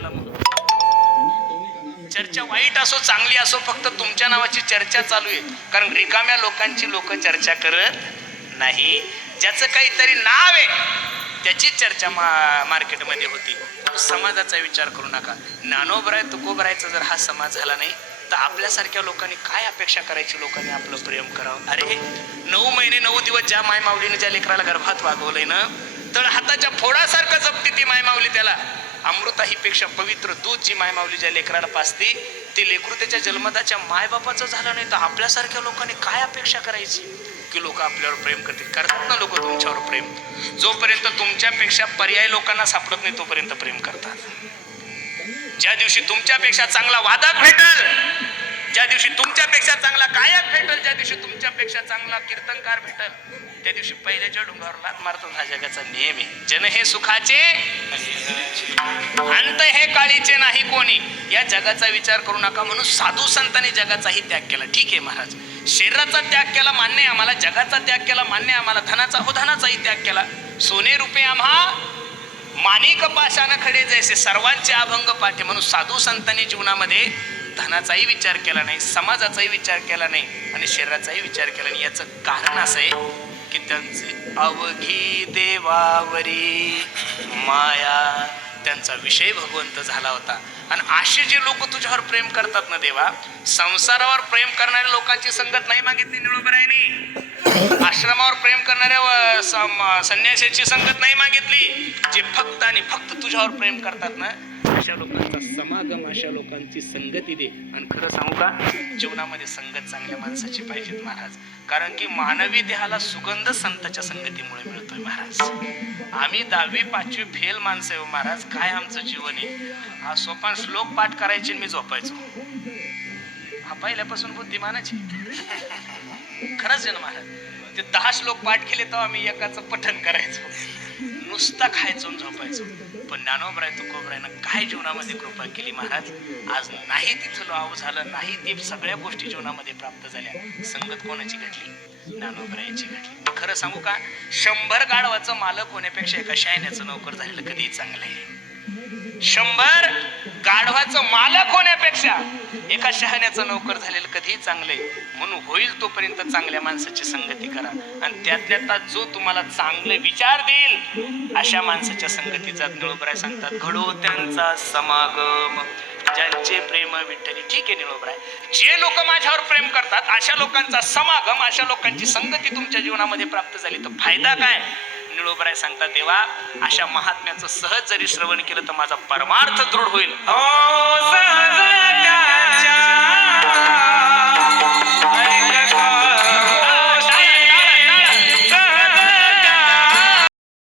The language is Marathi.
त्याला मग चर्चा वाईट असो चांगली असो फक्त तुमच्या नावाची चर्चा चालू आहे. कारण रिकाम्या लोकांची लोक चर्चा करत नाही. ज्याचं काहीतरी नाव आहे त्याची चर्चा मा मार्केटमध्ये होती. समाजाचा विचार करू नका. ज्ञानोबराय तुकोबरायचा जर हा समाज झाला नाही तर आपल्यासारख्या लोकांनी काय अपेक्षा करायची लोकांनी आपलं प्रेम करावं? अरे नऊ महिने नऊ दिवस ज्या मायमाऊलीने ज्या लेकराला गर्भात वागवलंय ना तर हाताच्या फोडासारखं जपते ती मायमाऊली त्याला. अमृताहीपेक्षा पवित्र दूध जी मायमाऊली ज्या लेकराला पाजते ते लेकरू त्याच्या जन्मदाच्या मायबापाचं झालं नाही तर आपल्यासारख्या लोकांनी काय अपेक्षा करायची? की लोक आपल्यावर प्रेम करतील. करतात ना लोक तुमच्यावर प्रेम. जोपर्यंत तुमच्यापेक्षा पर्याय लोकांना सापडत नाही तोपर्यंत प्रेम करतात. ज्या दिवशी तुमच्यापेक्षा चांगला वादक भेटल दिवशी तुमच्यापेक्षा चांगला गायक भेटल ज्या दिवशी तुमच्यापेक्षा चांगला कीर्तनकार भेटल त्या दिवशी पहिल्याच्या डोंगावर लात मारतो हा जगाचा नियम आहे जन हे सुखाचे अंत हे काळीचे नाही कोणी. या जगाचा विचार करू नका म्हणून साधू संतांनी जगाचाही त्याग केला. ठीक आहे महाराज. शरीराचा त्याग केला मान्य आहे आम्हाला. जगाचा त्याग केला मान्य आहे आम्हाला. धनाचा हो धनाचाही त्याग केला. सोने रुपये आम्हा माणिक पाशानं खडे जैसे सर्वांचे अभंग पाठे म्हणून साधू संतांनी जीवनामध्ये धनाचाही विचार केला नाही समाजाचाही विचार केला नाही आणि शरीराचाही विचार केला नाही. याचं कारण असं आहे की त्यांचे अवघी देवावरी माया त्यांचा विषय भगवंत झाला होता. आणि असे जे लोक तुझ्यावर प्रेम करतात ना देवा संसारावर प्रेम करणाऱ्या लोकांची संगत नाही मागितली निळोबरायनी. आश्रमावर प्रेम करणाऱ्या संन्यासाची संगत नाही मागितली. जे फक्त आणि फक्त तुझ्यावर प्रेम करतात ना अशा लोकांचा समागम अशा लोकांची संगती दे. आणि खरं सांगू का? जीवनामध्ये संगत चांगल्या माणसाची पाहिजेत महाराज. कारण की मानवी देहाला सुगंध संताच्या संगतीमुळे मिळतोय महाराज. आम्ही दहावी पाचवी फेल माणसं आहे हो महाराज. काय आमचं जीवन आहे? हा सोपान श्लोक पाठ करायचे आणि मी झोपायचो. हा पहिल्यापासून बुद्धिमानाची खरंच आहे ना महाराज? ते दहा श्लोक पाठ केले तेव्हा आम्ही एकाचं पठन करायचो. नुसता खायचो झोपायचो. पण ज्ञानोबराय तुकोबरायनं काय जीवनामध्ये कृपा केली महाराज? आज नाही तिथं लाव झालं नाही ते सगळ्या गोष्टी जीवनामध्ये प्राप्त झाल्या. संगत कोणाची घडली? ज्ञानोबरायची घडली. खरं सांगू का? शंभर गाढवाचं मालक होण्यापेक्षा एका शायण्याचं नोकर झालेलं कधीही चांगलं आहे. शंभर गाढवाचं मालक होण्यापेक्षा एका शहाण्याचा नोकर झालेलं कधीही चांगले. म्हणून होईल तोपर्यंत चांगल्या माणसाची संगती करा. आणि त्यातल्या त्यात जो तुम्हाला चांगले विचार देईल अशा माणसाच्या संगतीचा निळोबराय सांगतात घडो त्यांचा समागम. ज्यांचे प्रेम विठ्ठली ठीक आहे निळोबराय जे लोक माझ्यावर प्रेम करतात अशा लोकांचा समागम अशा लोकांची संगती तुमच्या जीवनामध्ये प्राप्त झाली तर फायदा काय? निळोबराय सांगता तेव्हा अशा महात्म्याचं सहज जरी श्रवण केलं तर माझा परमार्थ दृढ होईल. हो,